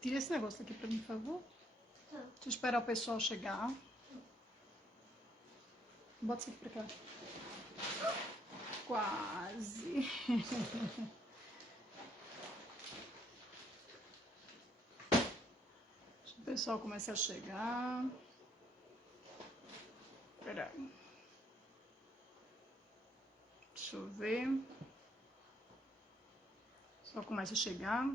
Tira esse negócio aqui pra mim, por favor. Tá. Deixa eu esperar o pessoal chegar. Bota isso aqui pra cá. Quase. Deixa o pessoal começar a chegar. Espera aí. Deixa eu ver. Só começa a chegar.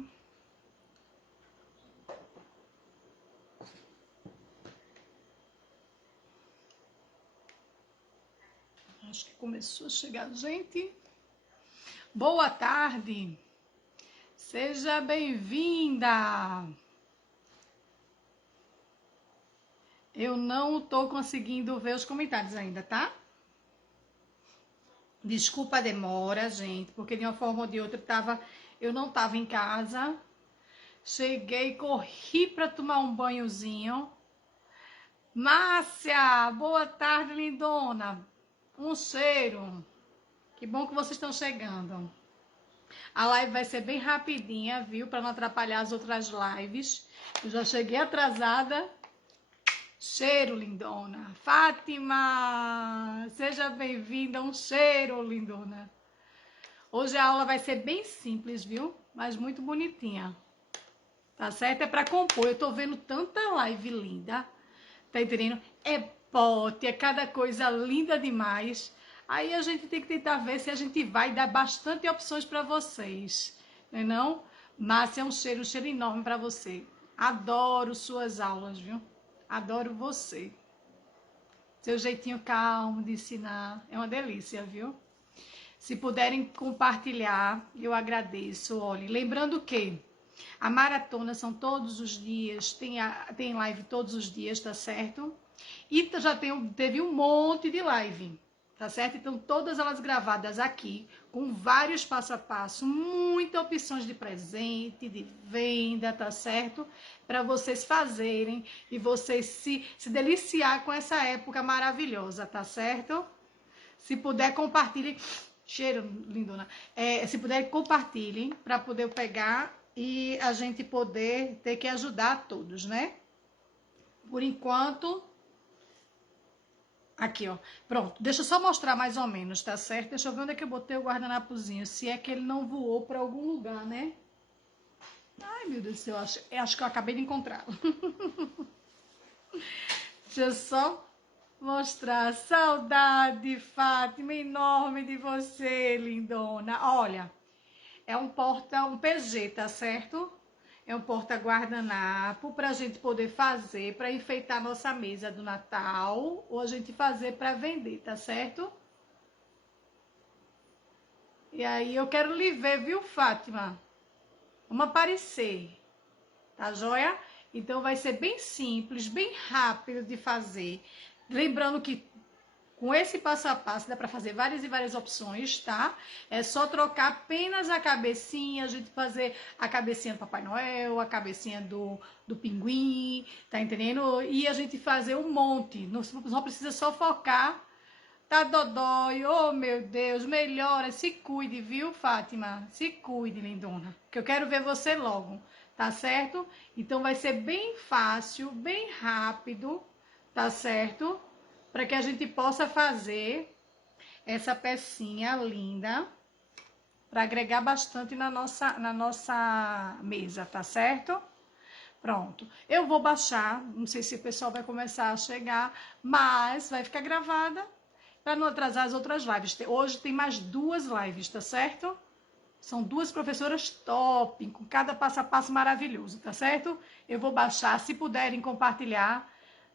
Acho que começou a chegar gente. Boa tarde. Seja bem-vinda. Eu não tô conseguindo ver os comentários ainda, tá? Desculpa a demora, gente, porque de uma forma ou de outra eu não tava em casa. Cheguei, corri para tomar um banhozinho. Márcia, boa tarde, lindona. Um cheiro. Que bom que vocês estão chegando. A live vai ser bem rapidinha, viu? Para não atrapalhar as outras lives. Eu já cheguei atrasada. Cheiro, lindona. Fátima, seja bem-vinda. Um cheiro, lindona. Hoje a aula vai ser bem simples, viu? Mas muito bonitinha. Tá certo? É para compor. Eu tô vendo tanta live linda. Tá entendendo? É pote, é cada coisa linda demais. Aí a gente tem que tentar ver se a gente vai dar bastante opções para vocês. Não é não? Márcia, é um cheiro enorme para você. Adoro suas aulas, viu? Adoro você. Seu jeitinho calmo de ensinar. É uma delícia, viu? Se puderem compartilhar, eu agradeço. Olha, lembrando que a maratona são todos os dias, tem live todos os dias, tá certo? E já teve um monte de live, tá certo? Então, todas elas gravadas aqui, com vários passo a passo, muitas opções de presente, de venda, tá certo? Para vocês fazerem e vocês se deliciar com essa época maravilhosa, tá certo? Se puder, compartilhe. Cheiro, lindona. Se puder, compartilhem para poder pegar e a gente poder ter que ajudar todos, né? Por enquanto, aqui, ó. Pronto, deixa eu só mostrar mais ou menos, tá certo? Deixa eu ver onde é que eu botei o guardanapozinho, se é que ele não voou para algum lugar, né? Ai, meu Deus do céu, acho que eu acabei de encontrá-lo. Deixa eu só mostrar. Saudade, Fátima, enorme de você, lindona. Olha, é um PG, tá certo? É um porta-guardanapo para a gente poder fazer, para enfeitar nossa mesa do Natal, ou a gente fazer para vender, tá certo? E aí eu quero lhe ver, viu, Fátima? Vamos aparecer, tá joia? Então vai ser bem simples, bem rápido de fazer. Lembrando que com esse passo a passo dá para fazer várias e várias opções, tá? É só trocar apenas a cabecinha, a gente fazer a cabecinha do Papai Noel, a cabecinha do pinguim, tá entendendo? E a gente fazer um monte, não precisa só focar. Tá dodói, oh meu Deus, melhora, se cuide, viu, Fátima? Se cuide, lindona, que eu quero ver você logo, tá certo? Então vai ser bem fácil, bem rápido, tá certo? Para que a gente possa fazer essa pecinha linda, para agregar bastante na nossa mesa, tá certo? Pronto, eu vou baixar, não sei se o pessoal vai começar a chegar, mas vai ficar gravada para não atrasar as outras lives. Hoje tem mais 2 lives, tá certo? São 2 professoras top, com cada passo a passo maravilhoso, tá certo? Eu vou baixar, se puderem compartilhar,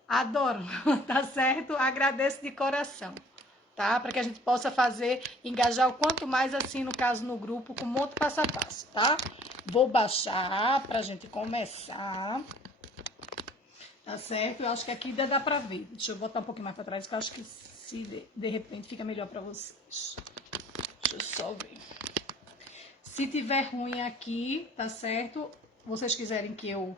adoro, tá certo? Agradeço de coração, tá? Para que a gente possa fazer, engajar o quanto mais assim, no caso, no grupo, com um monte de passo a passo, tá? Vou baixar pra gente começar, tá certo? Eu acho que aqui dá pra ver. Deixa eu botar um pouquinho mais pra trás, que eu acho que se de repente fica melhor pra vocês. Deixa eu só ver. Se tiver ruim aqui, tá certo? Vocês quiserem que eu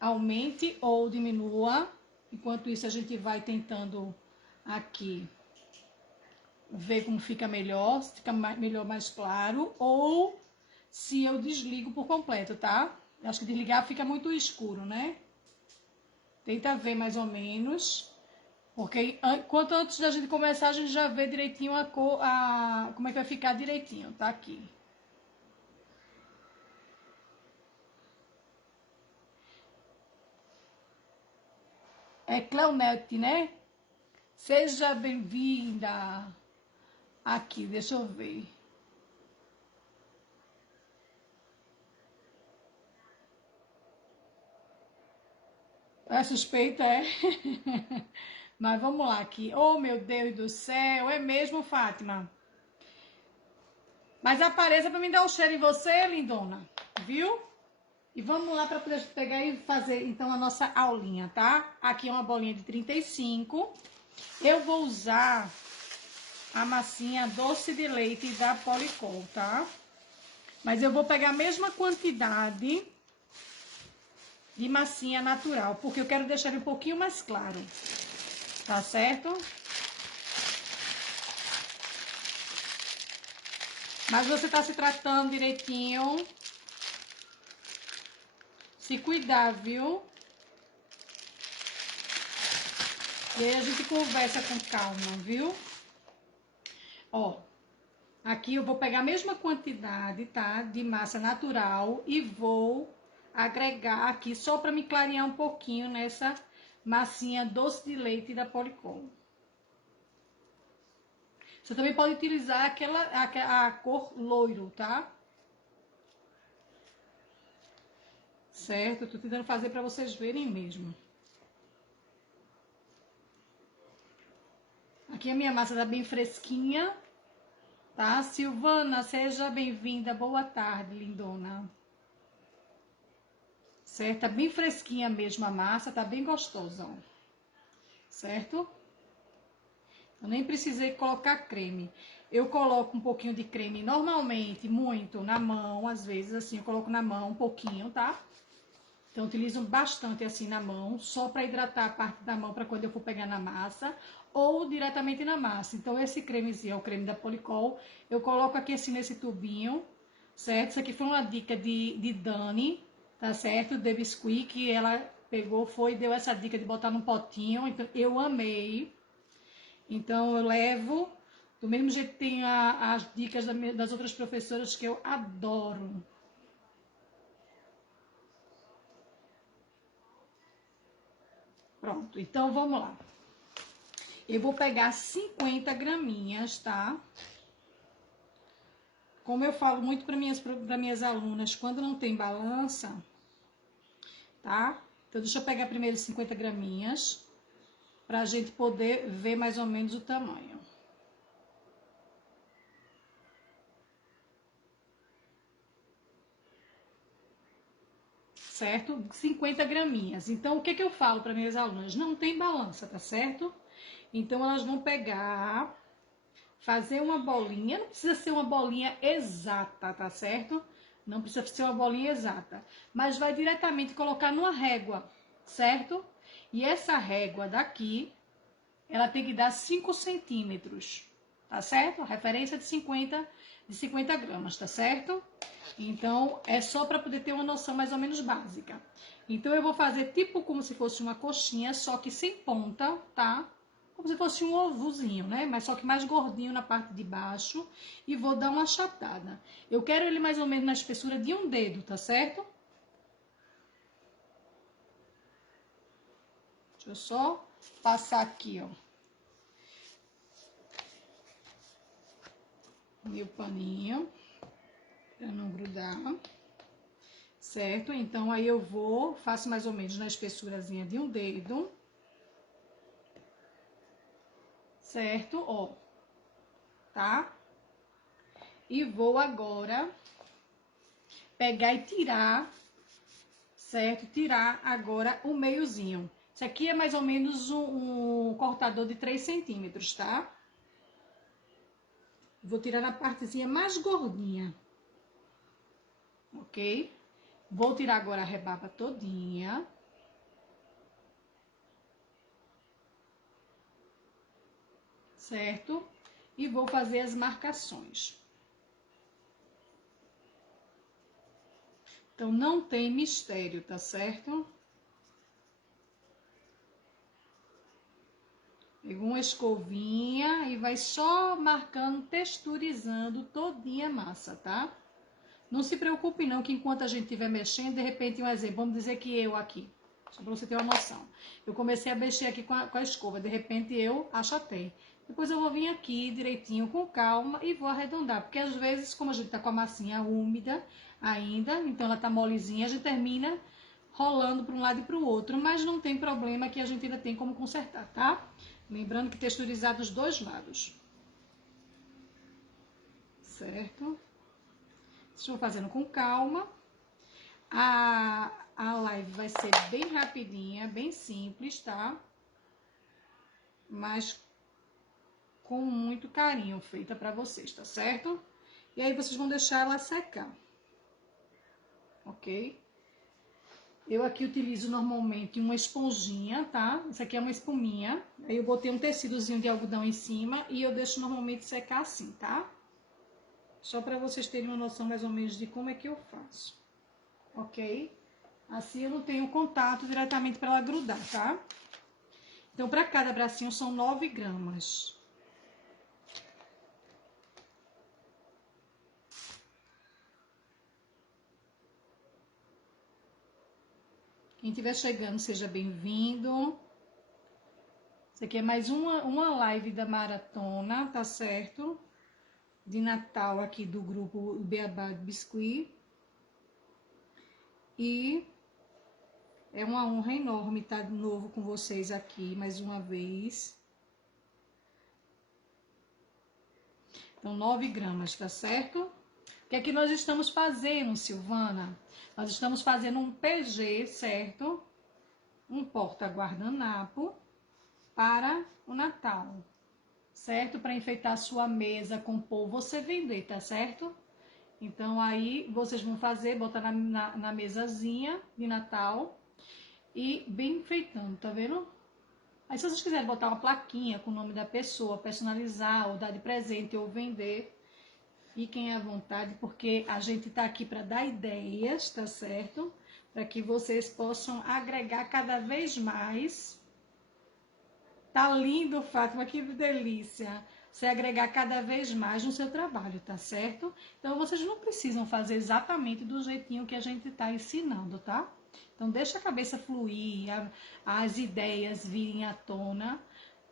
aumente ou diminua, enquanto isso a gente vai tentando aqui ver como fica melhor, se fica melhor, mais claro, ou se eu desligo por completo, tá? Acho que desligar fica muito escuro, né? Tenta ver mais ou menos. Porque quanto antes da gente começar, a gente já vê direitinho a cor, como é que vai ficar direitinho, tá aqui. É Cleonete, né? Seja bem-vinda. Aqui, deixa eu ver. É suspeita, é? Mas vamos lá aqui. Oh, meu Deus do céu. É mesmo, Fátima? Mas apareça para me dar um cheiro em você, lindona. Viu? E vamos lá para poder pegar e fazer, então, a nossa aulinha, tá? Aqui é uma bolinha de 35. Eu vou usar a massinha doce de leite da Policol, tá? Mas eu vou pegar a mesma quantidade de massinha natural, porque eu quero deixar ele um pouquinho mais claro, tá certo? Mas você tá se tratando direitinho. Se cuidar, viu? E aí a gente conversa com calma, viu? Ó, aqui eu vou pegar a mesma quantidade, tá? De massa natural e vou agregar aqui só para me clarear um pouquinho nessa massinha doce de leite da Policol. Você também pode utilizar a cor loiro, tá? Certo? Eu tô tentando fazer para vocês verem mesmo. Aqui a minha massa tá bem fresquinha, tá? Silvana, seja bem-vinda. Boa tarde, lindona. Certo? Tá bem fresquinha mesmo a massa, tá bem gostosa, ó. Certo? Eu nem precisei colocar creme. Eu coloco um pouquinho de creme normalmente, muito, na mão, às vezes assim, eu coloco na mão um pouquinho, tá? Então, eu utilizo bastante assim na mão, só para hidratar a parte da mão para quando eu for pegar na massa, ou diretamente na massa. Então, esse cremezinho é o creme da Policol. Eu coloco aqui assim nesse tubinho, certo? Isso aqui foi uma dica de Dani, tá certo? De Biscuit, que ela pegou, foi e deu essa dica de botar num potinho. Então, eu amei. Então, eu levo. Do mesmo jeito que tem as dicas das outras professoras que eu adoro. Pronto, então vamos lá. Eu vou pegar 50 graminhas, tá? Como eu falo muito para minhas alunas, quando não tem balança, tá? Então, deixa eu pegar primeiro 50 graminhas, pra gente poder ver mais ou menos o tamanho. Certo? 50 graminhas. Então, o que eu falo para minhas alunas? Não tem balança, tá certo? Então, elas vão pegar, fazer uma bolinha, não precisa ser uma bolinha exata, tá certo? Não precisa ser uma bolinha exata, mas vai diretamente colocar numa régua, certo? E essa régua daqui, ela tem que dar 5 centímetros, tá certo? A referência de 50 gramas, tá certo? Então, é só para poder ter uma noção mais ou menos básica. Então, eu vou fazer tipo como se fosse uma coxinha, só que sem ponta, tá? Como se fosse um ovozinho, né? Mas só que mais gordinho na parte de baixo. E vou dar uma achatada. Eu quero ele mais ou menos na espessura de um dedo, tá certo? Deixa eu só passar aqui, ó. Meu paninho. Pra não grudar. Certo? Então, aí eu vou, faço mais ou menos na espessurazinha de um dedo. Certo? Ó. Tá? E vou agora pegar e tirar, certo? Tirar agora o meiozinho. Isso aqui é mais ou menos um cortador de 3 centímetros, tá? Vou tirar na partezinha mais gordinha. Ok? Vou tirar agora a rebaba todinha. Certo? E vou fazer as marcações. Então, não tem mistério, tá certo? Pega uma escovinha e vai só marcando, texturizando todinha a massa, tá? Não se preocupe não, que enquanto a gente estiver mexendo, de repente, um exemplo, vamos dizer que eu aqui, só para você ter uma noção. Eu comecei a mexer aqui com a escova, de repente eu achatei. Depois eu vou vir aqui direitinho, com calma, e vou arredondar. Porque às vezes, como a gente tá com a massinha úmida ainda, então ela tá molezinha, a gente termina rolando para um lado e para o outro. Mas não tem problema, que a gente ainda tem como consertar, tá? Lembrando que texturizar dos dois lados. Certo? Estou fazendo com calma. A live vai ser bem rapidinha, bem simples, tá? Mas com muito carinho feita para vocês, tá certo? E aí vocês vão deixar ela secar, ok? Eu aqui utilizo normalmente uma esponjinha, tá? Isso aqui é uma espuminha. Aí eu botei um tecidozinho de algodão em cima e eu deixo normalmente secar assim, tá? Só para vocês terem uma noção mais ou menos de como é que eu faço, ok? Assim eu não tenho contato diretamente para ela grudar, tá? Então, para cada bracinho são 9 gramas. Quem estiver chegando, seja bem-vindo. Isso aqui é mais uma live da maratona, tá certo? De Natal aqui do grupo Beabá de Biscuit. E é uma honra enorme estar de novo com vocês aqui, mais uma vez. Então, 9 gramas, tá certo? O que é que nós estamos fazendo, Silvana? Nós estamos fazendo um PG, certo? Um porta-guardanapo para o Natal, certo? Para enfeitar a sua mesa com pão, você vender, tá certo? Então, aí, vocês vão fazer, botar na mesazinha de Natal e bem enfeitando, tá vendo? Aí, se vocês quiserem botar uma plaquinha com o nome da pessoa, personalizar, ou dar de presente, ou vender, fiquem à vontade, porque a gente tá aqui para dar ideias, tá certo? Para que vocês possam agregar cada vez mais. Tá lindo, Fátima, que delícia. Você agregar cada vez mais no seu trabalho, tá certo? Então, vocês não precisam fazer exatamente do jeitinho que a gente tá ensinando, tá? Então, deixa a cabeça fluir, as ideias virem à tona,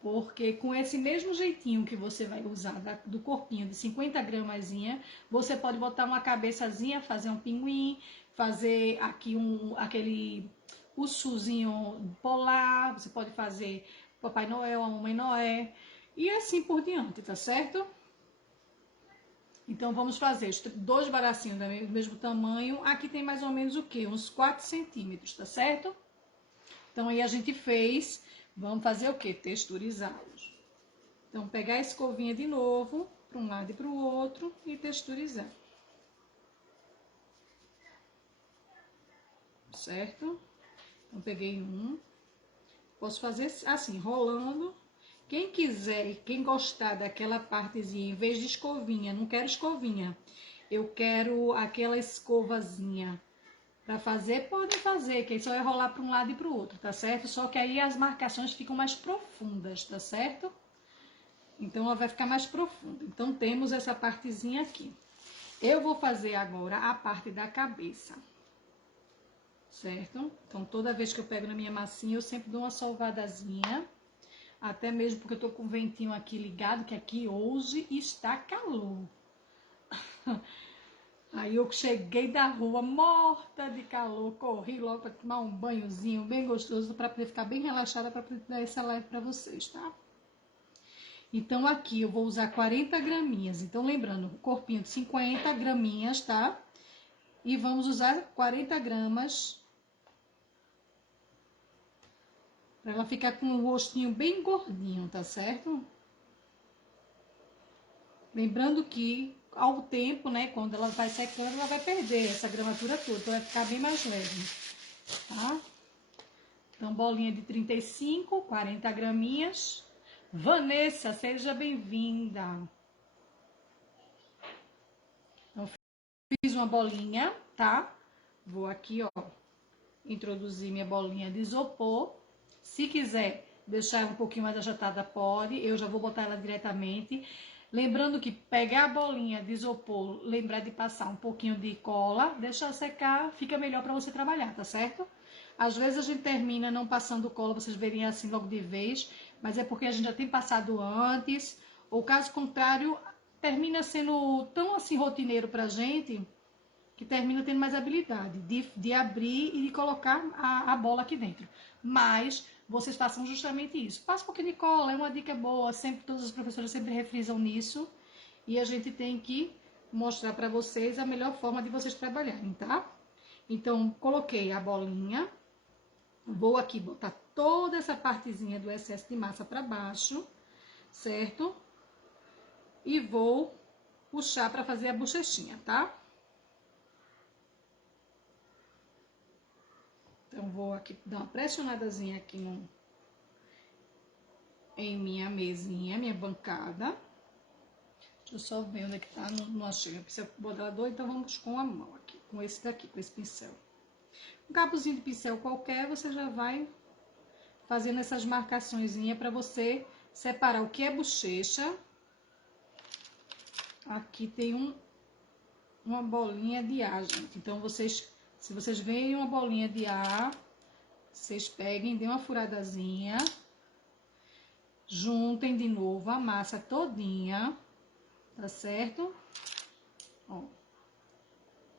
porque com esse mesmo jeitinho que você vai usar do corpinho de 50 gramazinha, você pode botar uma cabeçazinha, fazer um pinguim, fazer aqui aquele ursozinho polar, você pode fazer Papai Noel, a Mamãe Noé, e assim por diante, tá certo? Então, vamos fazer os 2 bracinhos do mesmo tamanho. Aqui tem mais ou menos o quê? Uns 4 centímetros, tá certo? Então, aí a gente fez, vamos fazer o quê? Texturizá-los. Então, pegar a escovinha de novo, para um lado e para o outro, e texturizar. Certo? Então, peguei um. Posso fazer assim, rolando. Quem quiser, quem gostar daquela partezinha, em vez de escovinha, não quero escovinha, eu quero aquela escovazinha para fazer, pode fazer, que aí só é rolar para um lado e para o outro, tá certo? Só que aí as marcações ficam mais profundas, tá certo? Então, ela vai ficar mais profunda. Então, temos essa partezinha aqui. Eu vou fazer agora a parte da cabeça, certo? Então, toda vez que eu pego na minha massinha, eu sempre dou uma solvadazinha. Até mesmo porque eu tô com o ventinho aqui ligado, que aqui hoje está calor. Aí eu cheguei da rua morta de calor, corri logo para tomar um banhozinho bem gostoso, para poder ficar bem relaxada, para poder dar essa live para vocês, tá? Então aqui eu vou usar 40 graminhas. Então lembrando, o corpinho de 50 graminhas, tá? E vamos usar 40 gramas para ela ficar com o rostinho bem gordinho, tá certo? Lembrando que ao tempo, né, quando ela vai secando, ela vai perder essa gramatura toda, então vai ficar bem mais leve, tá? Então, bolinha de 35, 40 graminhas. Vanessa, seja bem-vinda. Então, fiz uma bolinha, tá? Vou aqui, ó, introduzir minha bolinha de isopor. Se quiser deixar um pouquinho mais achatada, pode. Eu já vou botar ela diretamente. Lembrando que pegar a bolinha de isopor, lembrar de passar um pouquinho de cola, deixar secar, fica melhor para você trabalhar, tá certo? Às vezes a gente termina não passando cola, vocês verem assim logo de vez, mas é porque a gente já tem passado antes, ou caso contrário, termina sendo tão assim rotineiro pra gente, que termina tendo mais habilidade de abrir e de colocar a bola aqui dentro. Mas vocês façam justamente isso. Passa um pouquinho de cola, é uma dica boa, sempre todos os professores sempre refrisam nisso. E a gente tem que mostrar para vocês a melhor forma de vocês trabalharem, tá? Então, coloquei a bolinha. Vou aqui botar toda essa partezinha do excesso de massa para baixo, certo? E vou puxar para fazer a bochechinha, tá? Então, vou aqui dar uma pressionadazinha aqui em minha mesinha, minha bancada. Deixa eu só ver onde é que tá, não achei. Eu preciso modelador, então vamos com a mão aqui, com esse daqui, com esse pincel. Um cabozinho de pincel qualquer, você já vai fazendo essas marcaçõezinhas para você separar o que é bochecha. Aqui tem uma bolinha de ar, gente. Então, se vocês veem uma bolinha de ar, vocês peguem, dêem uma furadazinha, juntem de novo a massa todinha, tá certo? Ó,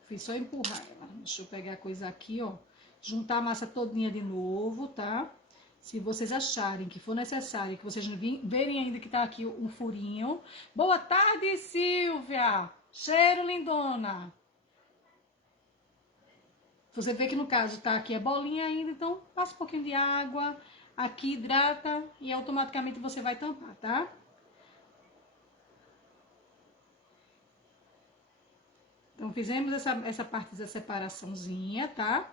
fiz só empurrar ela. Deixa eu pegar a coisa aqui, ó. Juntar a massa todinha de novo, tá? Se vocês acharem que for necessário, que vocês verem ainda que tá aqui um furinho. Boa tarde, Silvia! Cheiro, lindona! Você vê que no caso tá aqui a bolinha ainda, então passa um pouquinho de água, aqui hidrata e automaticamente você vai tampar, tá? Então fizemos essa parte da separaçãozinha, tá?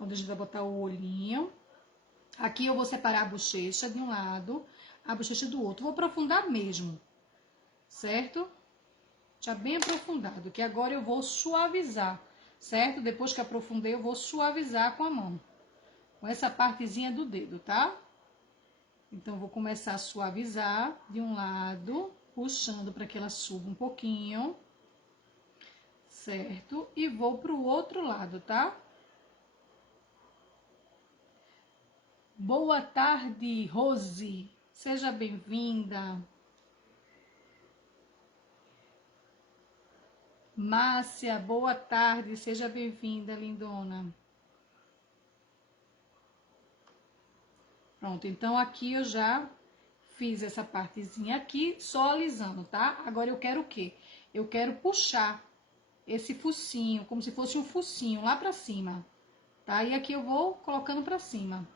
Onde a gente vai botar o olhinho. Aqui eu vou separar a bochecha de um lado, a bochecha do outro. Vou aprofundar mesmo, certo? Já bem aprofundado, que agora eu vou suavizar, certo? Depois que aprofundei, eu vou suavizar com a mão. Com essa partezinha do dedo, tá? Então, vou começar a suavizar de um lado, puxando para que ela suba um pouquinho, certo? E vou pro outro lado, tá? Boa tarde, Rose. Seja bem-vinda. Márcia, boa tarde. Seja bem-vinda, lindona. Pronto, então aqui eu já fiz essa partezinha aqui, só alisando, tá? Agora eu quero o quê? Eu quero puxar esse focinho, como se fosse um focinho lá pra cima, tá? E aqui eu vou colocando pra cima,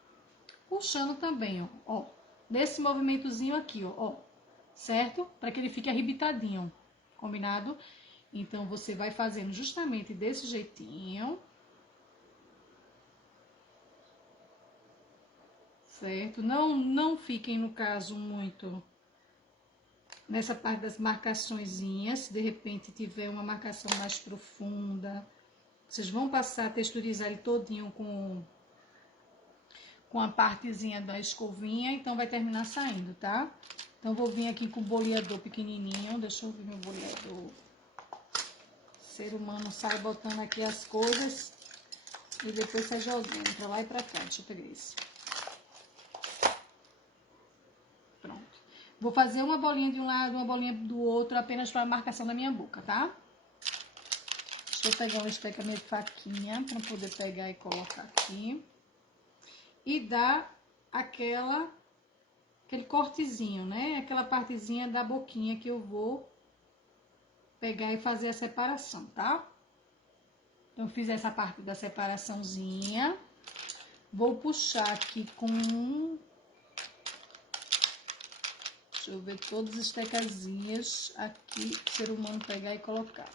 puxando também, ó, nesse movimentozinho aqui, ó, certo? Para que ele fique arrebitadinho, combinado? Então, você vai fazendo justamente desse jeitinho, certo? Não fiquem, no caso, muito nessa parte das marcaçõezinhas. Se de repente tiver uma marcação mais profunda, vocês vão passar a texturizar ele todinho com a partezinha da escovinha, então vai terminar saindo, tá? Então, vou vir aqui com o boleador pequenininho. Deixa eu ver meu boleador. O ser humano sai botando aqui as coisas e depois sai jogando pra lá e pra cá. Deixa eu pegar isso. Pronto. Vou fazer uma bolinha de um lado, uma bolinha do outro, apenas para a marcação da minha boca, tá? Deixa eu pegar uma especamento de faquinha para poder pegar e colocar aqui. E dar aquele cortezinho, né? Aquela partezinha da boquinha que eu vou pegar e fazer a separação, tá? Então, fiz essa parte da separaçãozinha. Vou puxar aqui com... Deixa eu ver todas as estecazinhas aqui, o ser humano pegar e colocar.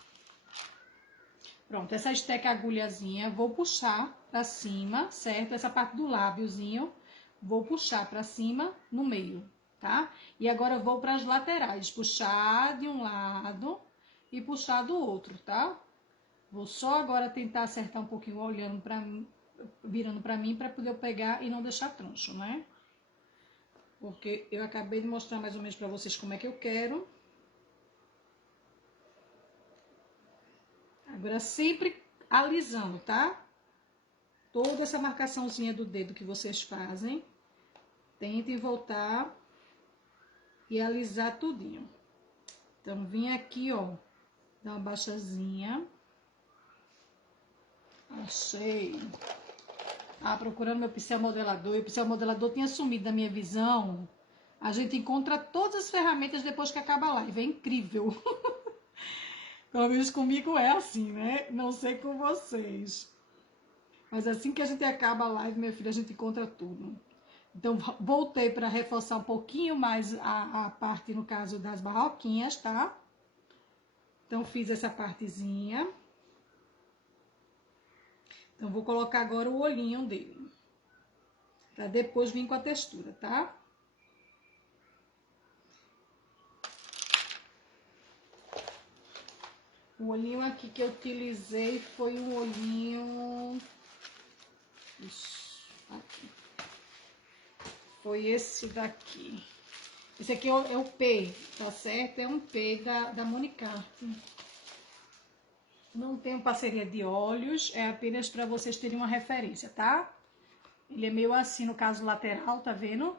Pronto, essa esteca agulhazinha, vou puxar pra cima, certo? Essa parte do lábiozinho, vou puxar pra cima no meio, tá? E agora eu vou pras laterais, puxar de um lado e puxar do outro, tá? Vou só agora tentar acertar um pouquinho, olhando para mim, virando para mim, para poder eu pegar e não deixar troncho, né? Porque eu acabei de mostrar mais ou menos para vocês como é que eu quero. Agora sempre alisando, tá? Toda essa marcaçãozinha do dedo que vocês fazem, tentem voltar e alisar tudinho. Então, vim aqui, ó, dar uma baixazinha. Achei. Ah, procurando meu pincel modelador. E o pincel modelador tinha sumido da minha visão. A gente encontra todas as ferramentas depois que acaba a live. É incrível. Pelo menos comigo é assim, né? Não sei com vocês. Mas assim que a gente acaba a live, minha filha, a gente encontra tudo. Então, voltei para reforçar um pouquinho mais a parte, no caso, das barroquinhas, tá? Então, fiz essa partezinha. Então, vou colocar agora o olhinho dele. Pra depois vir com a textura, tá? O olhinho aqui que eu utilizei foi um olhinho... Isso, aqui. Foi esse daqui. Esse aqui é o P, tá certo? É um P da Monicarte. Não tenho parceria de olhos, é apenas para vocês terem uma referência, tá? Ele é meio assim no caso lateral, tá vendo?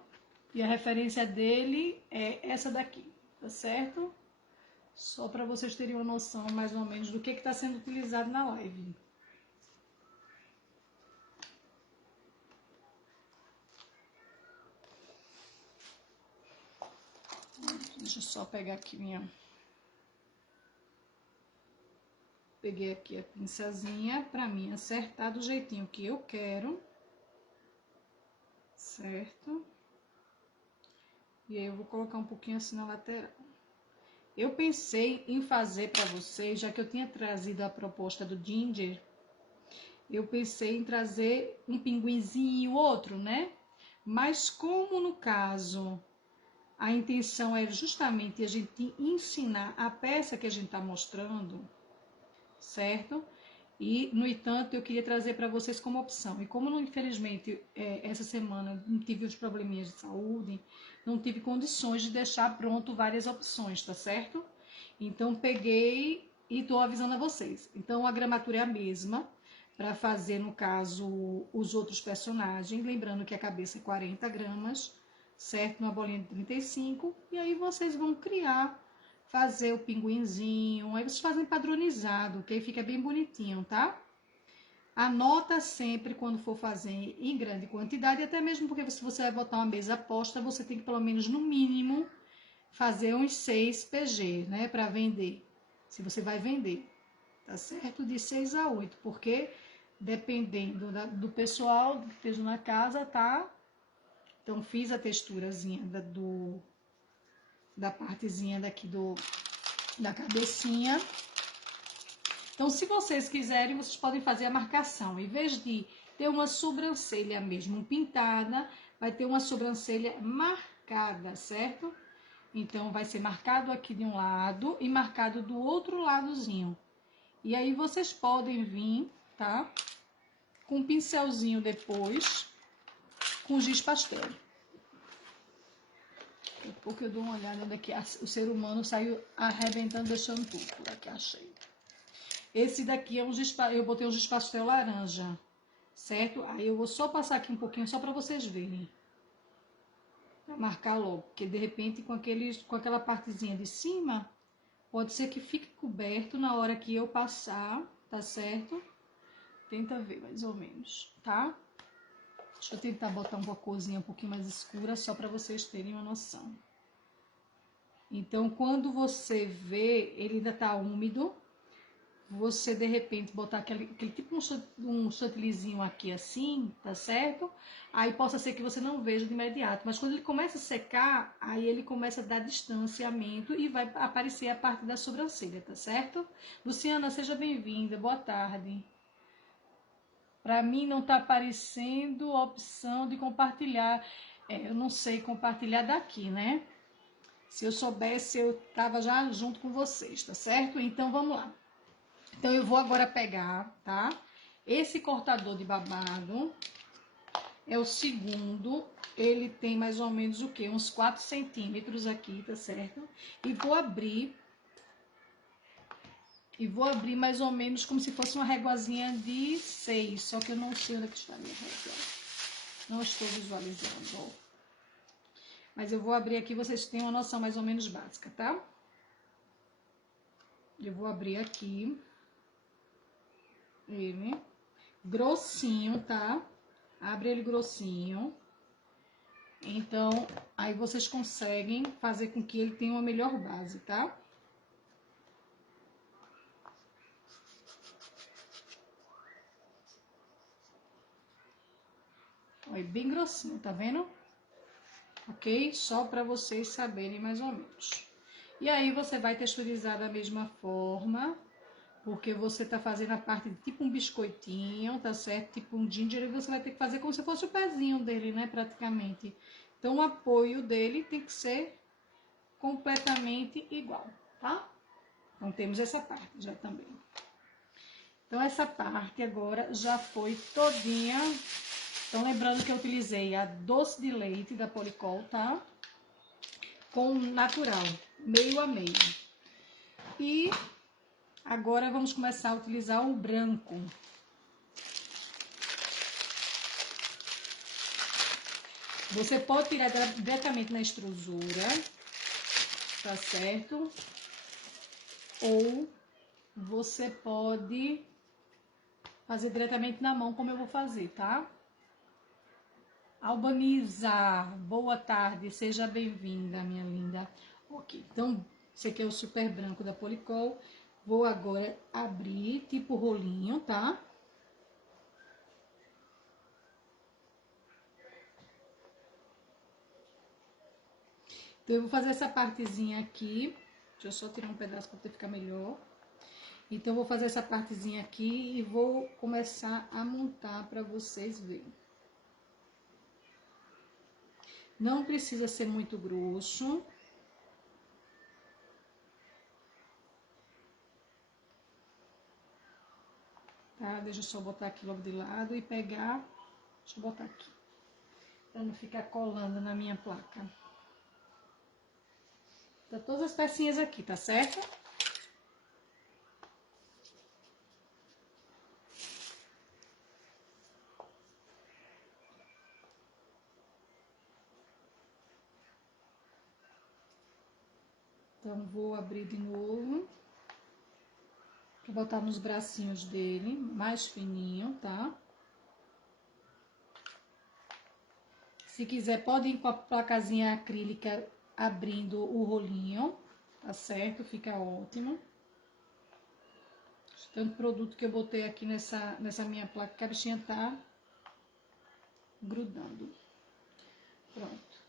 E a referência dele é essa daqui, tá certo? Só para vocês terem uma noção mais ou menos do que está sendo utilizado na live. Deixa eu só pegar aqui minha... Peguei aqui a pinçazinha para mim acertar do jeitinho que eu quero. Certo? E aí eu vou colocar um pouquinho assim na lateral. Eu pensei em fazer para vocês, já que eu tinha trazido a proposta do Ginger, eu pensei em trazer um pinguinzinho, outro, né? Mas como no caso a intenção é justamente a gente ensinar a peça que a gente está mostrando, certo? E, no entanto, eu queria trazer para vocês como opção. E como, infelizmente, essa semana não tive os probleminhas de saúde, não tive condições de deixar pronto várias opções, tá certo? Então, peguei e estou avisando a vocês. Então, a gramatura é a mesma para fazer, no caso, os outros personagens. Lembrando que a cabeça é 40 gramas, certo? Uma bolinha de 35. E aí, vocês vão criar... fazer o pinguinzinho, aí vocês fazem padronizado, que aí fica bem bonitinho, tá? Anota sempre quando for fazer em grande quantidade, até mesmo porque se você vai botar uma mesa posta, você tem que pelo menos no mínimo fazer uns 6 PG, né, para vender, se você vai vender, tá certo? De 6 a 8, porque dependendo do pessoal que esteja na casa, tá? Então, fiz a texturazinha da partezinha daqui da cabecinha. Então, se vocês quiserem, vocês podem fazer a marcação. Em vez de ter uma sobrancelha mesmo pintada, vai ter uma sobrancelha marcada, certo? Então, vai ser marcado aqui de um lado e marcado do outro ladozinho. E aí, vocês podem vir, tá? Com um pincelzinho depois, com giz pastel. Daqui a pouco eu dou uma olhada onde é que o ser humano saiu arrebentando, deixando tudo. Por aqui, achei. Esse daqui é um giz, eu botei um giz pastel laranja, certo? Aí eu vou só passar aqui um pouquinho, só para vocês verem. Pra marcar logo, porque de repente com aquela partezinha de cima, pode ser que fique coberto na hora que eu passar, tá certo? Tenta ver mais ou menos, tá? Deixa eu tentar botar uma corzinha um pouquinho mais escura, só para vocês terem uma noção. Então, quando você vê, ele ainda tá úmido, você de repente botar aquele tipo um chantillyzinho aqui assim, tá certo? Aí possa ser que você não veja de imediato, mas quando ele começa a secar, aí ele começa a dar distanciamento e vai aparecer a parte da sobrancelha, tá certo? Luciana, seja bem-vinda, boa tarde. Para mim não tá aparecendo a opção de compartilhar, eu não sei compartilhar daqui, né? Se eu soubesse, eu tava já junto com vocês, tá certo? Então, vamos lá. Então, eu vou agora pegar, tá? Esse cortador de babado é o segundo. Ele tem mais ou menos o quê? Uns 4 centímetros aqui, tá certo? E vou abrir mais ou menos como se fosse uma réguazinha de 6. Só que eu não sei onde é que está a minha régua. Não estou visualizando, ó. Mas eu vou abrir aqui, vocês têm uma noção mais ou menos básica, tá? Eu vou abrir aqui. Ele. Grossinho, tá? Abre ele grossinho. Então, aí vocês conseguem fazer com que ele tenha uma melhor base, tá? Olha, bem grossinho, tá vendo? Ok? Só para vocês saberem mais ou menos. E aí você vai texturizar da mesma forma, porque você tá fazendo a parte de tipo um biscoitinho, tá certo? Tipo um ginger, e você vai ter que fazer como se fosse o pezinho dele, né? Praticamente. Então, o apoio dele tem que ser completamente igual, tá? Então, temos essa parte já também. Então, essa parte agora já foi todinha. Então, lembrando que eu utilizei a doce de leite da Policol, tá? Com natural, meio a meio. E agora vamos começar a utilizar o branco. Você pode tirar diretamente na extrusora, tá certo? Ou você pode fazer diretamente na mão, como eu vou fazer, tá? Albaniza, boa tarde, seja bem-vinda, minha linda. Ok, então, esse aqui é o super branco da Policol. Vou agora abrir, tipo rolinho, tá? Então, eu vou fazer essa partezinha aqui. Deixa eu só tirar um pedaço para ficar melhor. Então, eu vou fazer essa partezinha aqui e vou começar a montar para vocês verem. Não precisa ser muito grosso. Tá? Deixa eu só botar aqui logo de lado e pegar. Deixa eu botar aqui. Pra não ficar colando na minha placa. Tá todas as pecinhas aqui, tá certo? Então, vou abrir de novo. Vou botar nos bracinhos dele, mais fininho, tá? Se quiser, pode ir com a placazinha acrílica abrindo o rolinho, tá certo? Fica ótimo. Tanto produto que eu botei aqui nessa minha placa, que a bichinha tá grudando. Pronto.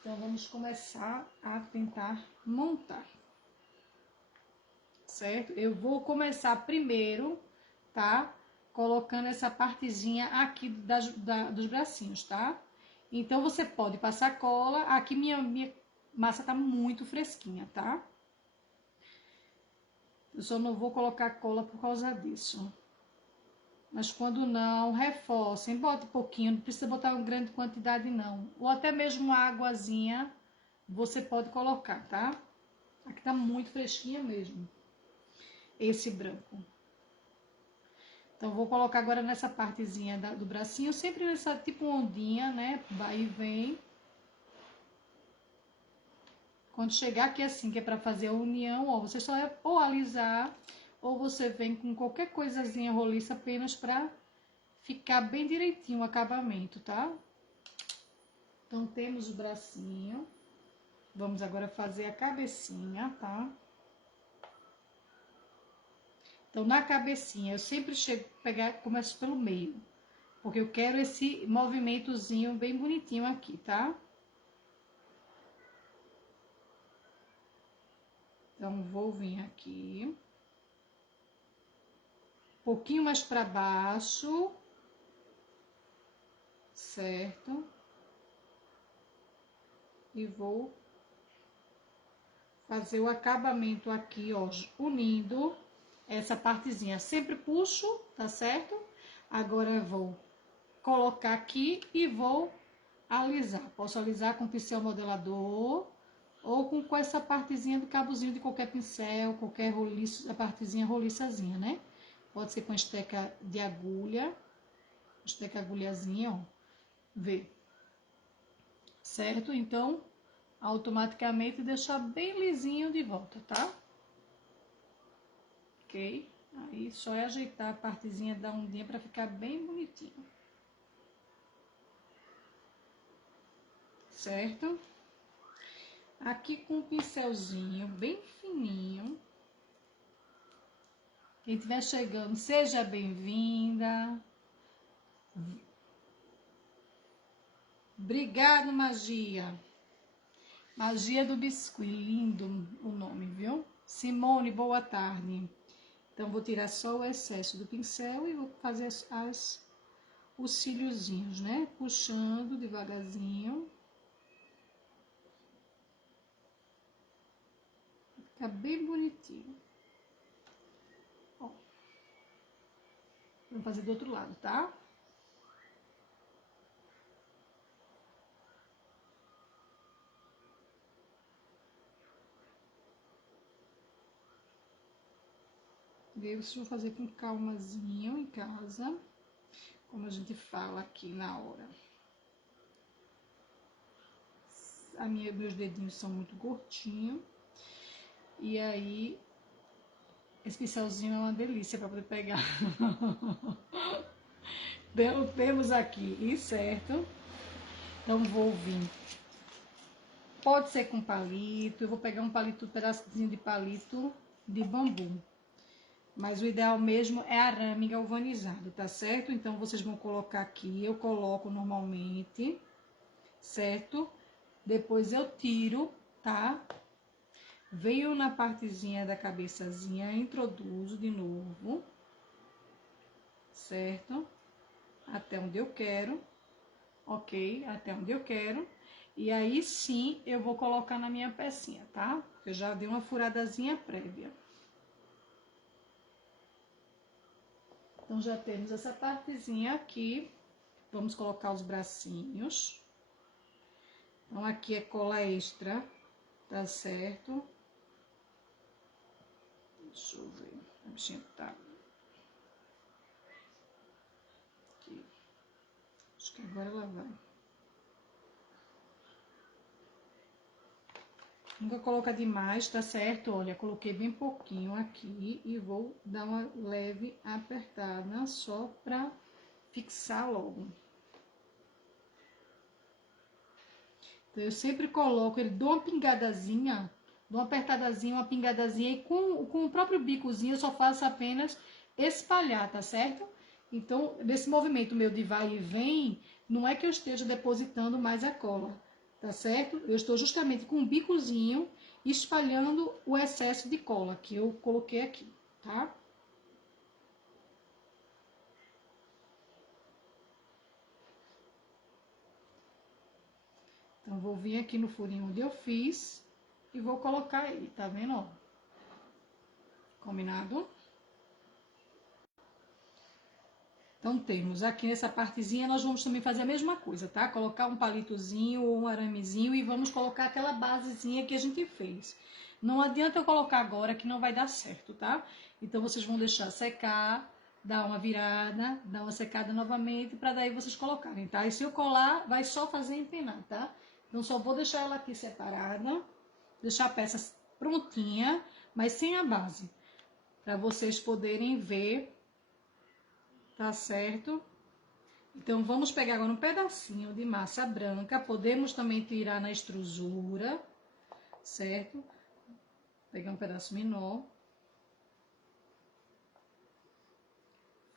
Então, vamos começar a tentar montar. Certo? Eu vou começar primeiro, tá? Colocando essa partezinha aqui dos bracinhos, tá? Então, você pode passar cola. Aqui minha massa tá muito fresquinha, tá? Eu só não vou colocar cola por causa disso. Mas quando não, reforcem. Bote pouquinho, não precisa botar uma grande quantidade, não. Ou até mesmo uma águazinha, você pode colocar, tá? Aqui tá muito fresquinha mesmo. Esse branco. Então, vou colocar agora nessa partezinha do bracinho, sempre nessa tipo ondinha, né? Vai e vem. Quando chegar aqui assim, que é pra fazer a união, ó, você só é ou alisar, ou você vem com qualquer coisazinha roliça apenas pra ficar bem direitinho o acabamento, tá? Então, temos o bracinho. Vamos agora fazer a cabecinha, tá? Então, na cabecinha, eu sempre chego a pegar, começo pelo meio. Porque eu quero esse movimentozinho bem bonitinho aqui, tá? Então, vou vir aqui. Um pouquinho mais para baixo. Certo? E vou fazer o acabamento aqui, ó, unindo essa partezinha. Sempre puxo, tá certo? Agora eu vou colocar aqui e vou alisar. Posso alisar com pincel modelador ou com essa partezinha do cabozinho de qualquer pincel, qualquer roliço, a partezinha roliçazinha, né? Pode ser com esteca de agulha, esteca agulhazinha, ó, vê. Certo? Então, automaticamente deixar bem lisinho de volta, tá? Ok? Aí só é ajeitar a partezinha da ondinha para ficar bem bonitinho. Certo? Aqui com um pincelzinho bem fininho. Quem estiver chegando, seja bem-vinda. Obrigado, Magia. Magia do Biscuit, lindo o nome, viu? Simone, boa tarde. Então, vou tirar só o excesso do pincel e vou fazer os cíliozinhos, né? Puxando devagarzinho. Fica bem bonitinho. Ó. Vamos fazer do outro lado, tá? E aí vocês vão fazer com calmazinho em casa, como a gente fala aqui na hora. Meus dedinhos são muito curtinhos. E aí, esse pincelzinho é uma delícia para poder pegar. Temos aqui, certo? Então, vou vir. Pode ser com palito. Eu vou pegar um palito, um pedacinho de palito de bambu. Mas o ideal mesmo é arame galvanizado, tá certo? Então, vocês vão colocar aqui. Eu coloco normalmente, certo? Depois eu tiro, tá? Venho na partezinha da cabeçazinha, introduzo de novo, certo? Até onde eu quero, ok? Até onde eu quero. E aí sim eu vou colocar na minha pecinha, tá? Eu já dei uma furadazinha prévia. Então já temos essa partezinha aqui. Vamos colocar os bracinhos. Então aqui é cola extra, tá certo? Deixa eu ver, a bichinha tá aqui. Acho que agora ela vai. Nunca coloca demais, tá certo? Olha, coloquei bem pouquinho aqui e vou dar uma leve apertada só pra fixar logo. Então, eu sempre coloco, ele dou uma pingadazinha, dou uma apertadazinha, uma pingadazinha, e com o próprio bicozinho eu só faço apenas espalhar, tá certo? Então, nesse movimento meu de vai e vem, não é que eu esteja depositando mais a cola, tá certo? Eu estou justamente com o bicozinho espalhando o excesso de cola que eu coloquei aqui, tá? Então, vou vir aqui no furinho onde eu fiz e vou colocar aí, tá vendo, ó? Combinado? Então, temos aqui nessa partezinha, nós vamos também fazer a mesma coisa, tá? Colocar um palitozinho ou um aramezinho e vamos colocar aquela basezinha que a gente fez. Não adianta eu colocar agora que não vai dar certo, tá? Então, vocês vão deixar secar, dar uma virada, dar uma secada novamente, para daí vocês colocarem, tá? E se eu colar, vai só fazer empenar, tá? Então, só vou deixar ela aqui separada, deixar a peça prontinha, mas sem a base, para vocês poderem ver. Tá certo? Então, vamos pegar agora um pedacinho de massa branca. Podemos também tirar na extrusura, certo? Vou pegar um pedaço menor.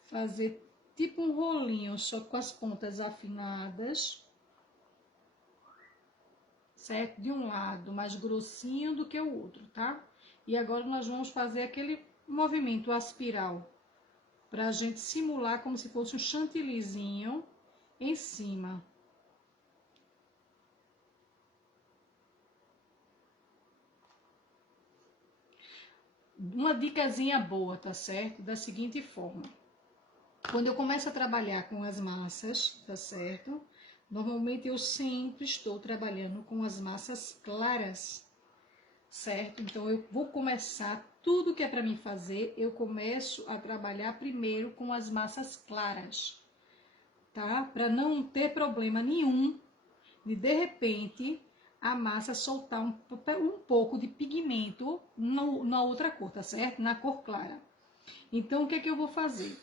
Fazer tipo um rolinho, só com as pontas afinadas. Certo? De um lado mais grossinho do que o outro, tá? E agora nós vamos fazer aquele movimento aspiral, pra gente simular como se fosse um chantillyzinho em cima. uma dicasinha boa, tá certo? Da seguinte forma. Quando eu começo a trabalhar com as massas, tá certo? Normalmente eu sempre estou trabalhando com as massas claras, certo? Então eu vou começar, tudo que é para mim fazer, eu começo a trabalhar primeiro com as massas claras, tá? Para não ter problema nenhum de repente a massa soltar um pouco de pigmento na outra cor, tá certo? Na cor clara. Então o que é que eu vou fazer?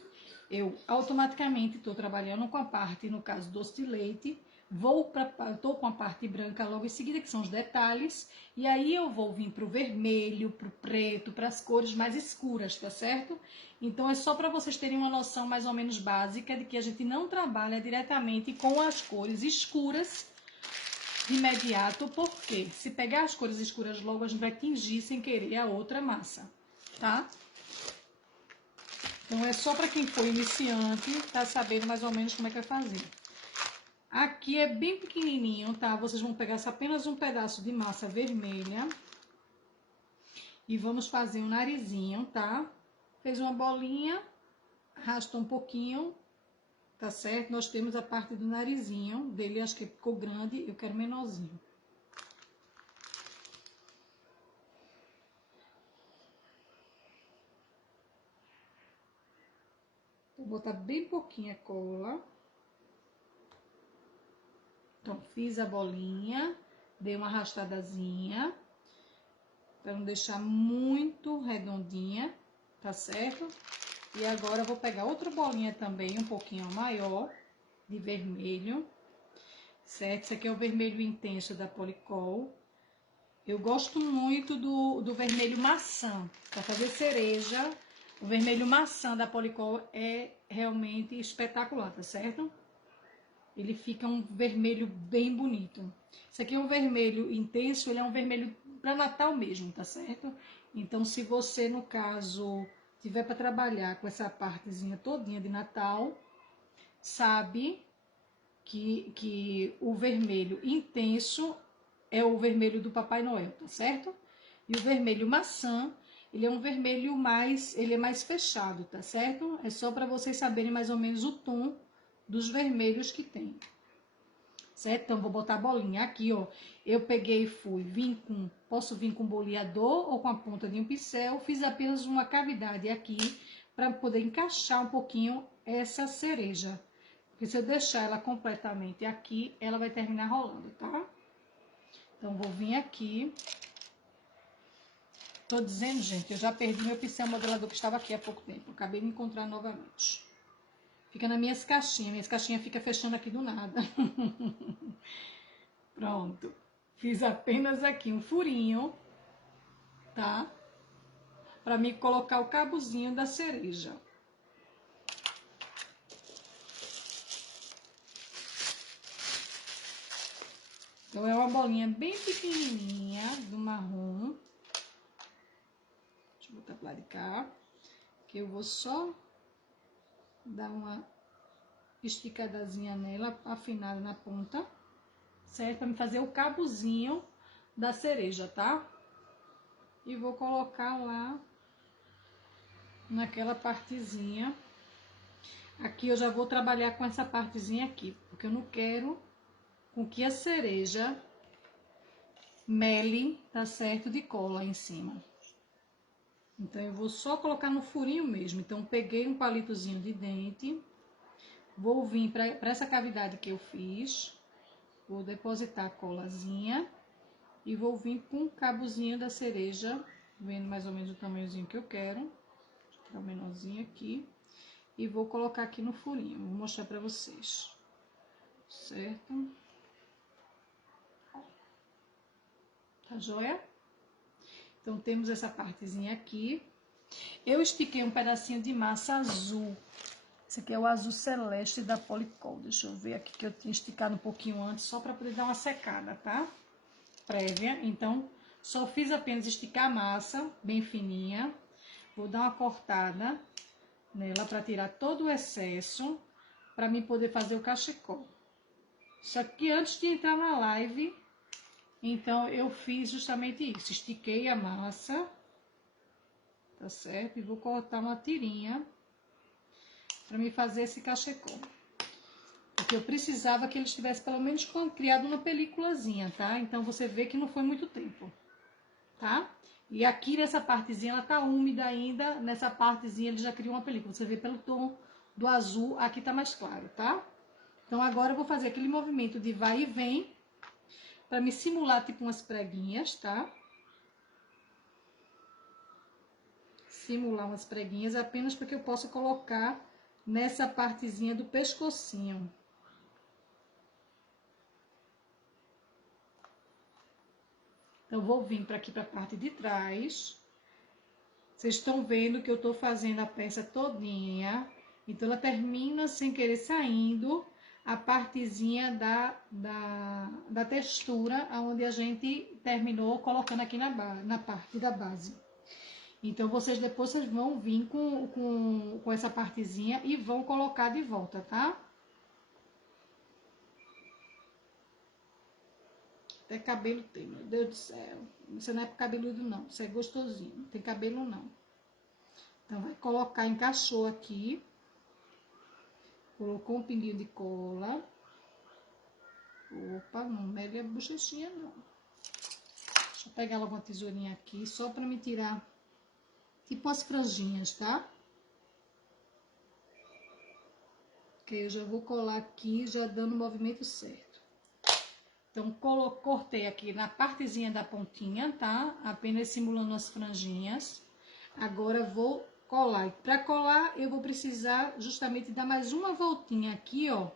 Eu automaticamente estou trabalhando com a parte, no caso, doce de leite, estou com a parte branca logo em seguida, que são os detalhes, e aí eu vou vir para o vermelho, para o preto, para as cores mais escuras, tá certo? Então é só para vocês terem uma noção mais ou menos básica de que a gente não trabalha diretamente com as cores escuras de imediato, porque se pegar as cores escuras logo, a gente vai tingir sem querer a outra massa, tá? Então, é só para quem for iniciante, tá sabendo mais ou menos como é que vai fazer. Aqui é bem pequenininho, tá? Vocês vão pegar apenas um pedaço de massa vermelha. E vamos fazer um narizinho, tá? Fez uma bolinha, arrastou um pouquinho, tá certo? Nós temos a parte do narizinho dele, acho que ficou grande, eu quero menorzinho. Vou botar bem pouquinha cola. Então, fiz a bolinha, dei uma arrastadazinha, para não deixar muito redondinha, tá certo? E agora eu vou pegar outra bolinha também, um pouquinho maior, de vermelho, certo? Esse aqui é o vermelho intenso da Polycol. Eu gosto muito do vermelho maçã, para fazer cereja. O vermelho maçã da Polycol é realmente espetacular, tá certo? Ele fica um vermelho bem bonito. Esse aqui é um vermelho intenso, ele é um vermelho para Natal mesmo, tá certo? Então, se você, no caso, tiver para trabalhar com essa partezinha todinha de Natal, sabe que o vermelho intenso é o vermelho do Papai Noel, tá certo? E o vermelho maçã, ele é um vermelho ele é mais fechado, tá certo? É só para vocês saberem mais ou menos o tom dos vermelhos que tem. Certo? Então, vou botar a bolinha aqui, ó. Eu peguei e posso vir com boleador ou com a ponta de um pincel. Fiz apenas uma cavidade aqui para poder encaixar um pouquinho essa cereja. Porque se eu deixar ela completamente aqui, ela vai terminar rolando, tá? Então, vou vir aqui. Tô dizendo, gente, eu já perdi meu pincel modelador que estava aqui há pouco tempo. Acabei de encontrar novamente. Fica nas minhas caixinhas ficam fechando aqui do nada. Pronto. Fiz apenas aqui um furinho, tá? Para me colocar o cabozinho da cereja. Então, é uma bolinha bem pequenininha do marrom. Deixa eu botar pro lado de cá. Que eu vou só dar uma esticadazinha nela, afinada na ponta, certo? Para me fazer o cabozinho da cereja, tá? E vou colocar lá naquela partezinha. Aqui eu já vou trabalhar com essa partezinha aqui, porque eu não quero com que a cereja mele, tá certo? De cola em cima. Então, eu vou só colocar no furinho mesmo. Então, peguei um palitozinho de dente. Vou vir para essa cavidade que eu fiz. Vou depositar a colazinha. E vou vir com o cabozinho da cereja. Vendo mais ou menos o tamanhozinho que eu quero. Vou tirar o menorzinho aqui. E vou colocar aqui no furinho. Vou mostrar para vocês. Certo? Tá joia? Então, temos essa partezinha aqui. Eu estiquei um pedacinho de massa azul. Esse aqui é o azul celeste da Polycol. Deixa eu ver aqui que eu tinha esticado um pouquinho antes, só para poder dar uma secada, tá? Prévia. Então, só fiz apenas esticar a massa, bem fininha. Vou dar uma cortada nela para tirar todo o excesso, para mim poder fazer o cachecol. Isso aqui antes de entrar na live, então eu fiz justamente isso. Estiquei a massa. tá certo? E vou cortar uma tirinha para me fazer esse cachecol. Porque eu precisava que eles tivessem pelo menos criado uma películazinha, tá? Então você vê que não foi muito tempo, tá? E aqui nessa partezinha ela tá úmida ainda, nessa partezinha ele já criou uma película. Você vê pelo tom do azul, aqui tá mais claro, tá? Então agora eu vou fazer aquele movimento de vai e vem, para me simular tipo umas preguinhas, tá? Simular umas preguinhas apenas para que eu possa colocar nessa partezinha do pescocinho. Então, vou vir para aqui para a parte de trás. Vocês estão vendo que eu tô fazendo a peça todinha. Então, ela termina sem querer saindo a partezinha da textura, onde a gente terminou colocando aqui na parte da base. Então, vocês vão vir com essa partezinha e vão colocar de volta, tá? Até cabelo tem, meu Deus do céu. Isso não é cabeludo, não. Isso é gostosinho. Não tem cabelo, não. Então, vai colocar, encaixou aqui. Colocou um pinguinho de cola. Opa, não mele a bochechinha, não. Deixa eu pegar logo uma tesourinha aqui, só pra me tirar, tipo as franjinhas, tá? Que eu já vou colar aqui, já dando o movimento certo. Então, cortei aqui na partezinha da pontinha, tá? Apenas simulando as franjinhas. Agora, vou colar. E pra colar, eu vou precisar justamente dar mais uma voltinha aqui, ó.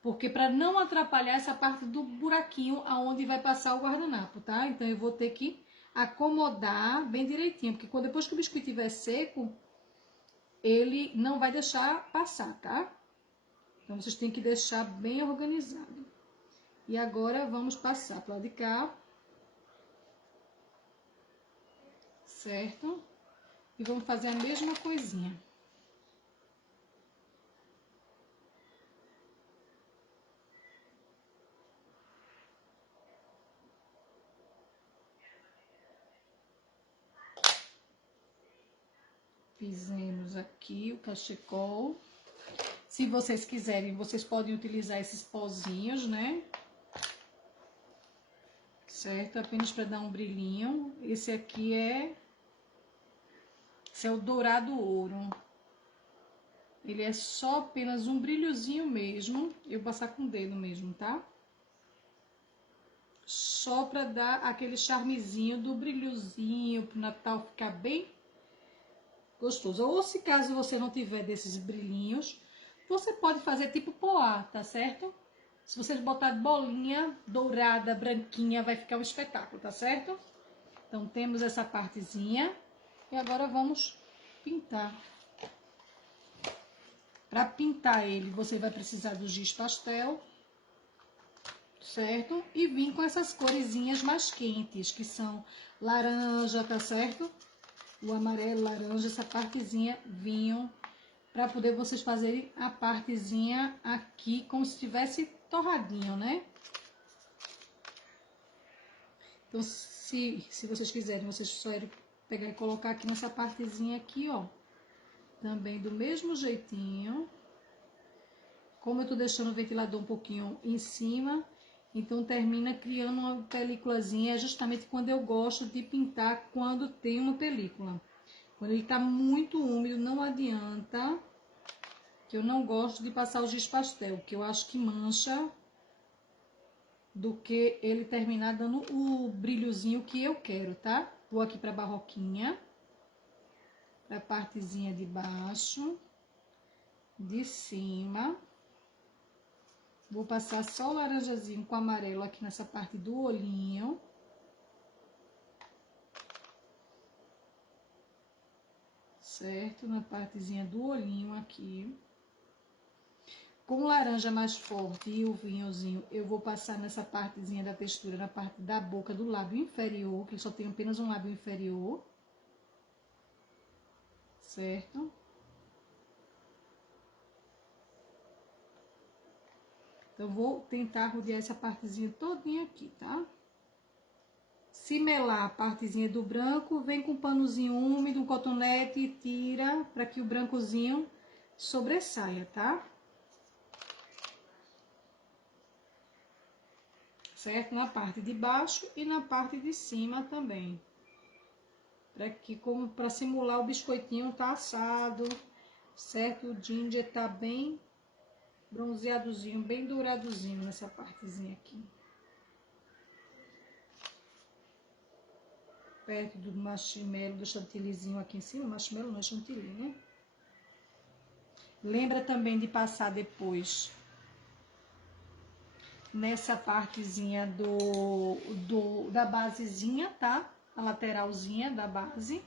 Porque pra não atrapalhar essa parte do buraquinho aonde vai passar o guardanapo, tá? Então, eu vou ter que acomodar bem direitinho. Porque depois que o biscoito estiver seco, ele não vai deixar passar, tá? Então, vocês têm que deixar bem organizado. E agora, vamos passar pro lado de cá. Certo? E vamos fazer a mesma coisinha. Fizemos aqui o cachecol. Se vocês quiserem, vocês podem utilizar esses pozinhos, né? Certo? Apenas para dar um brilhinho. Esse é o dourado ouro. Ele é só apenas um brilhozinho mesmo. Eu vou passar com o dedo mesmo, tá? Só para dar aquele charmezinho do brilhozinho, pro Natal ficar bem gostoso. Ou se caso você não tiver desses brilhinhos, você pode fazer tipo poá, tá certo? Se vocês botar bolinha dourada, branquinha, vai ficar um espetáculo, tá certo? Então, temos essa partezinha. E agora vamos pintar. Para pintar ele, você vai precisar do giz pastel, certo? E vir com essas coresinhas mais quentes, que são laranja, tá certo? O amarelo, laranja, essa partezinha, vinho, para poder vocês fazerem a partezinha aqui como se tivesse torradinho, né? Então, se vocês quiserem, vocês só pegar e colocar aqui nessa partezinha aqui, ó. Também do mesmo jeitinho. Como eu tô deixando o ventilador um pouquinho em cima, então termina criando uma películazinha, justamente quando eu gosto de pintar quando tem uma película. Quando ele tá muito úmido, não adianta, que eu não gosto de passar o giz pastel, que eu acho que mancha, do que ele terminar dando o brilhozinho que eu quero, tá? Vou aqui pra barroquinha, pra partezinha de baixo, de cima. Vou passar só o laranjazinho com amarelo aqui nessa parte do olhinho. Certo? Na partezinha do olhinho aqui. Com o laranja mais forte e o vinhozinho, eu vou passar nessa partezinha da textura, na parte da boca do lábio inferior, que só tem apenas um lábio inferior. Certo? Então, vou tentar rodear essa partezinha todinha aqui, tá? Se melar a partezinha do branco, vem com um panozinho úmido, um cotonete e tira para que o brancozinho sobressaia, tá? Certo? Na parte de baixo e na parte de cima também. Para simular o biscoitinho tá assado, certo? O ginger tá bem bronzeadozinho, bem douradozinho nessa partezinha aqui. Perto do marshmallow, do chantillyzinho aqui em cima. Marshmallow não é chantilly, né? Lembra também de passar depois nessa partezinha da basezinha, tá? A lateralzinha da base.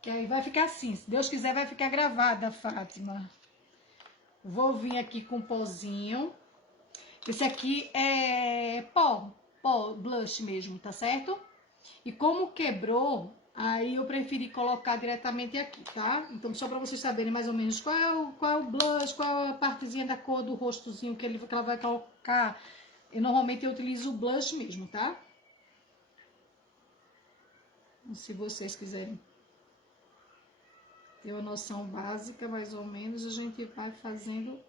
Que aí vai ficar assim. Se Deus quiser, vai ficar gravada, Fátima. Vou vir aqui com pozinho. Esse aqui é pó blush mesmo, tá certo? E como quebrou, aí eu preferi colocar diretamente aqui, tá? Então, só pra vocês saberem mais ou menos qual é o blush, qual é a partezinha da cor do rostozinho que ela vai colocar. Normalmente eu utilizo o blush mesmo, tá? Se vocês quiserem ter uma noção básica, mais ou menos, a gente vai fazendo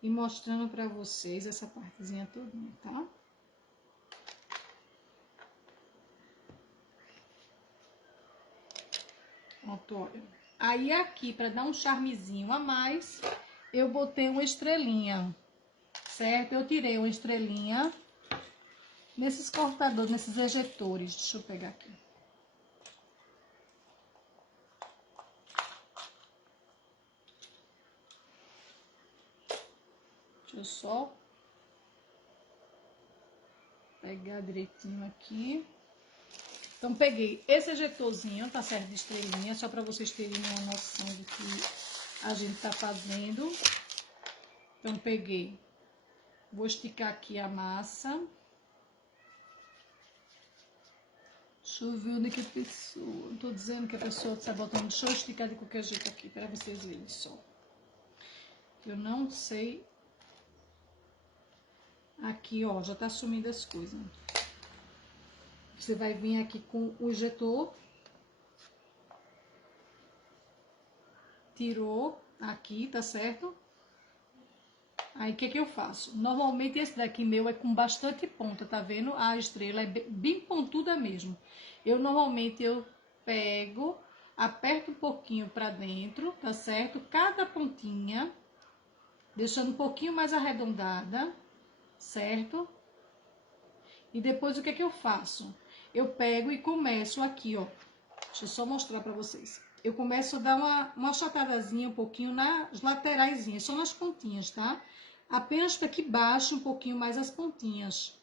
e mostrando pra vocês essa partezinha toda, tá? Pronto, olha. Aí aqui, pra dar um charmezinho a mais, eu botei uma estrelinha, certo? Eu tirei uma estrelinha nesses cortadores, nesses ejetores. Deixa eu pegar aqui. Deixa eu só pegar direitinho aqui. Então, peguei esse ejetorzinho, tá certo, de estrelinha, só pra vocês terem uma noção do que a gente tá fazendo. Então, peguei. Vou esticar aqui a massa. Deixa eu ver onde é que a pessoa... Não tô dizendo que a pessoa tá botando... Deixa eu esticar de qualquer jeito aqui, pra vocês verem só. Eu não sei... Aqui, ó, já tá sumindo as coisas. Você vai vir aqui com o ejetor. Tirou aqui, tá certo? Aí, o que que eu faço? Normalmente, esse daqui meu é com bastante ponta, tá vendo? A estrela é bem pontuda mesmo. Normalmente, eu pego, aperto um pouquinho pra dentro, tá certo? Cada pontinha, deixando um pouquinho mais arredondada, certo? E depois, o que que eu faço? Eu pego e começo aqui, ó. Deixa eu só mostrar pra vocês. Eu começo a dar uma achatadazinha um pouquinho nas lateraisinhas, só nas pontinhas, tá? Apenas para que baixe um pouquinho mais as pontinhas.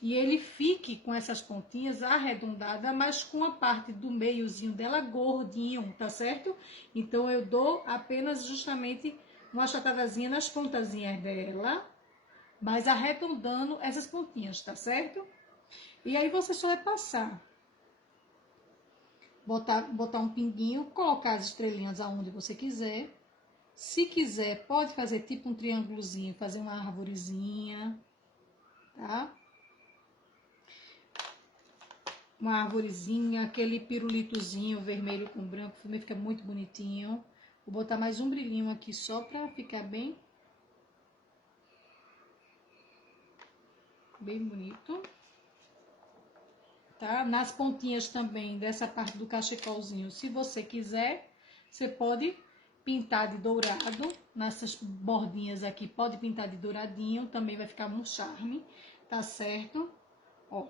E ele fique com essas pontinhas arredondada, mas com a parte do meiozinho dela gordinho, tá certo? Então, eu dou apenas justamente uma achatadazinha nas pontazinhas dela, mas arredondando essas pontinhas, tá certo? E aí, você só vai passar. Botar um pinguinho, colocar as estrelinhas aonde você quiser. Se quiser, pode fazer tipo um triângulozinho, fazer uma arvorezinha, tá? Uma arvorezinha, aquele pirulitozinho vermelho com branco, também fica muito bonitinho. Vou botar mais um brilhinho aqui só pra ficar bem bonito. Tá? Nas pontinhas também dessa parte do cachecolzinho, se você quiser, você pode pintar de dourado, nessas bordinhas aqui, pode pintar de douradinho, também vai ficar um charme, tá certo? Ó,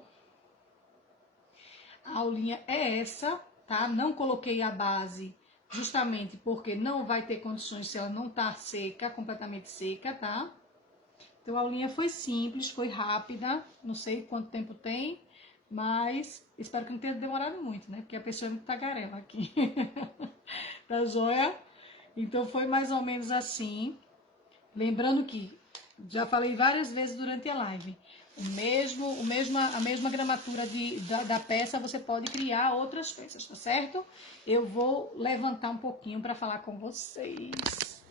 a aulinha é essa, tá? Não coloquei a base, justamente porque não vai ter condições se ela não tá seca, completamente seca, tá? Então, a aulinha foi simples, foi rápida, não sei quanto tempo tem, mas espero que não tenha demorado muito, né? Porque a pessoa é muito tagarela aqui. Tá joia? Então, foi mais ou menos assim. Lembrando que já falei várias vezes durante a live. A mesma gramatura da peça, você pode criar outras peças, tá certo? Eu vou levantar um pouquinho para falar com vocês.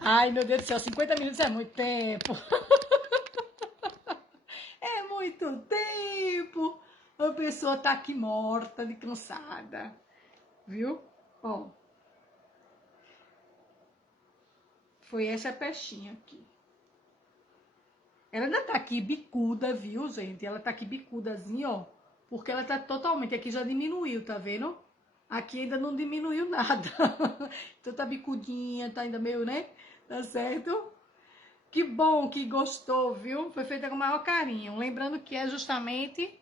Ai, meu Deus do céu, 50 minutos é muito tempo. É muito tempo. A pessoa tá aqui morta de cansada, viu? Ó, foi essa peixinha aqui. Ela ainda tá aqui bicuda, viu, gente? Ela tá aqui bicudazinha, ó. Porque ela tá totalmente... Aqui já diminuiu, tá vendo? Aqui ainda não diminuiu nada. Então tá bicudinha, tá ainda meio, né? Tá certo? Que bom que gostou, viu? Foi feita com o maior carinho. Lembrando que é justamente...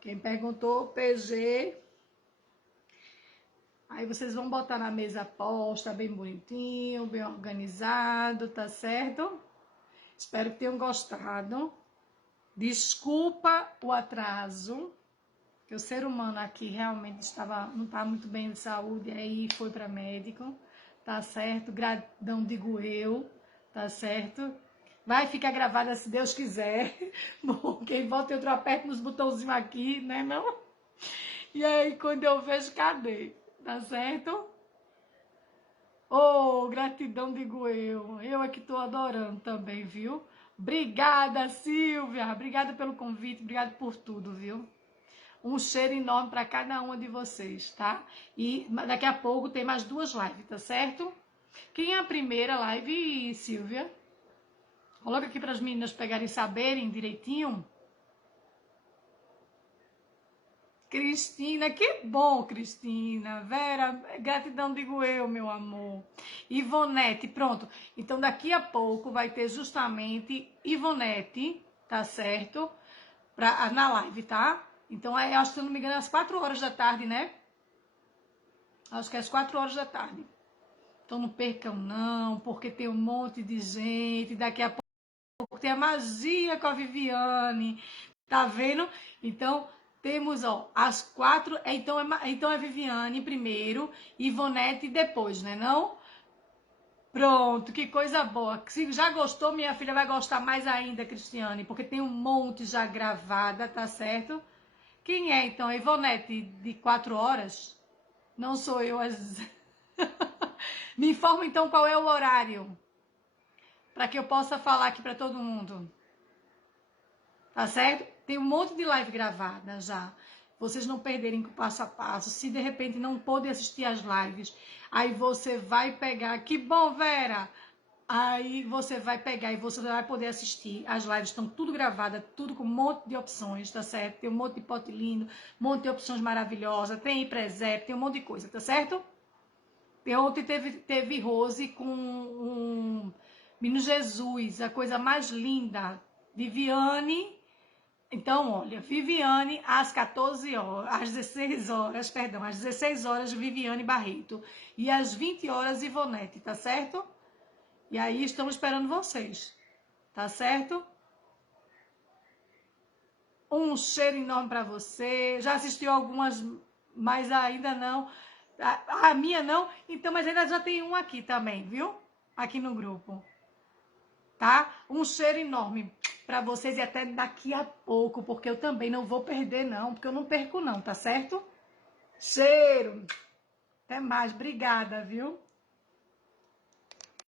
Quem perguntou, PG. Aí vocês vão botar na mesa posta, bem bonitinho, bem organizado, tá certo? Espero que tenham gostado. Desculpa o atraso, que o ser humano aqui realmente não estava muito bem de saúde, aí foi para médico, tá certo? Gratidão, digo eu, tá certo? Vai ficar gravada se Deus quiser. Bom, quem volta eu aperto nos botãozinhos aqui, né, não? E aí, quando eu vejo, cadê? Tá certo? Oh, gratidão, digo eu. Eu é que tô adorando também, viu? Obrigada, Silvia. Obrigada pelo convite, obrigada por tudo, viu? Um cheiro enorme para cada uma de vocês, tá? E daqui a pouco tem mais 2 lives, tá certo? Quem é a primeira live, Silvia? Coloca aqui para as meninas pegarem e saberem direitinho. Cristina, que bom, Cristina. Vera, gratidão, digo eu, meu amor. Ivonete, pronto. Então, daqui a pouco vai ter justamente Ivonete, tá certo? Na live, tá? Então, acho que, se eu não me engano, é às 4 horas da tarde, né? Acho que é às 4 horas da tarde. Então, não percam, não, porque tem um monte de gente. Daqui a pouco tem a magia com a Viviane. Tá vendo? Então... Temos, ó, as 4, então é Viviane primeiro, Ivonete depois, né não? Pronto, que coisa boa. Se já gostou, minha filha vai gostar mais ainda, Cristiane, porque tem um monte já gravada, tá certo? Quem é, então? Ivonete, de 4 horas? Não sou eu. Me informa, então, qual é o horário, para que eu possa falar aqui para todo mundo. Tá certo? Tem um monte de live gravada já. Vocês não perderem o passo a passo. Se de repente não pôde assistir as lives, aí você vai pegar. Que bom, Vera! Aí você vai pegar e você vai poder assistir. As lives estão tudo gravadas, tudo com um monte de opções, tá certo? Tem um monte de pote lindo, um monte de opções maravilhosas. Tem presépio, tem um monte de coisa, tá certo? Ontem teve Rose com um Menino Jesus, a coisa mais linda. Viviane. Então, olha, Viviane às 14 horas, às 16 horas, perdão, às 16 horas, Viviane Barreto. E às 20 horas, Ivonete, tá certo? E aí, estamos esperando vocês, tá certo? Um cheiro enorme para você. Já assistiu algumas, mas ainda não. A minha não, então, mas ainda já tem um aqui também, viu? Aqui no grupo. Tá? Um cheiro enorme para vocês e até daqui a pouco, porque eu também não vou perder não, porque eu não perco não, tá certo? Cheiro! Até mais, obrigada, viu?